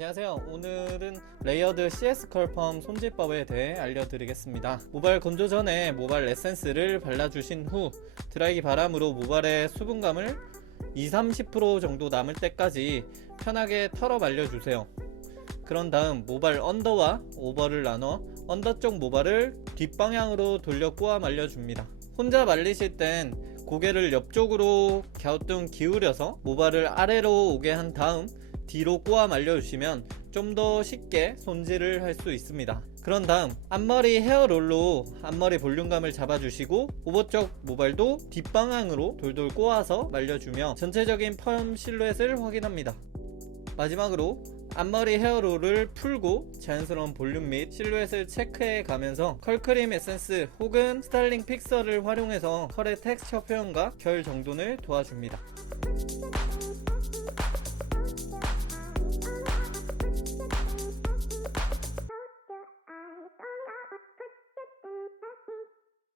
안녕하세요. 오늘은 레이어드 CS 컬펌 손질법에 대해 알려드리겠습니다. 모발 건조 전에 모발 에센스를 발라주신 후 드라이기 바람으로 모발의 수분감을 20-30% 정도 남을 때까지 편하게 털어 말려주세요. 그런 다음 모발 언더와 오버를 나눠 언더 쪽 모발을 뒷방향으로 돌려 꼬아 말려줍니다. 혼자 말리실 땐 고개를 옆쪽으로 갸우뚱 기울여서 모발을 아래로 오게 한 다음 뒤로 꼬아 말려주시면 좀 더 쉽게 손질을 할 수 있습니다. 그런 다음 앞머리 헤어롤로 앞머리 볼륨감을 잡아주시고 오버 쪽 모발도 뒷방향으로 돌돌 꼬아서 말려주며 전체적인 펌 실루엣을 확인합니다. 마지막으로 앞머리 헤어롤을 풀고 자연스러운 볼륨 및 실루엣을 체크해 가면서 컬크림 에센스 혹은 스타일링 픽서를 활용해서 컬의 텍스처 표현과 결 정돈을 도와줍니다.